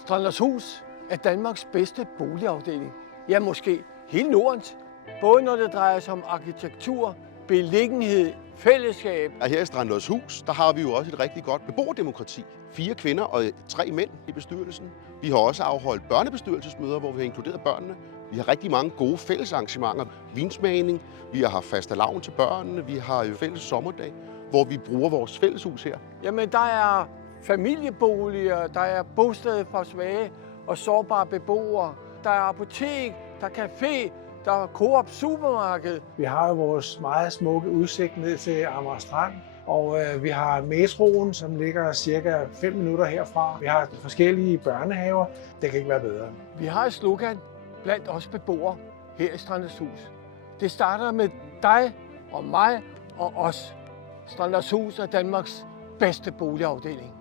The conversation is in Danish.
Strandershus er Danmarks bedste boligafdeling. Ja, måske hele Nordens. Både når det drejer sig om arkitektur, beliggenhed, fællesskab. Og her i Strandershus, der har vi jo også et rigtig godt beboerdemokrati. 4 kvinder og 3 mænd i bestyrelsen. Vi har også afholdt børnebestyrelsesmøder, hvor vi har inkluderet børnene. Vi har rigtig mange gode fællesarrangementer. Vinsmagning, vi har fastelavn til børnene, vi har jo fælles sommerdag, hvor vi bruger vores fælleshus her. Jamen, der er familieboliger, der er bosteder for svage og sårbare beboere. Der er apotek, der er café, der er Coop supermarked. Vi har jo vores meget smukke udsigt ned til Amager Strand, og vi har metroen, som ligger cirka 5 minutter herfra. Vi har forskellige børnehaver. Det kan ikke være bedre. Vi har et slogan blandt os beboere her i Strandershus. Det starter med dig og mig og os. Strandershus er Danmarks bedste boligafdeling.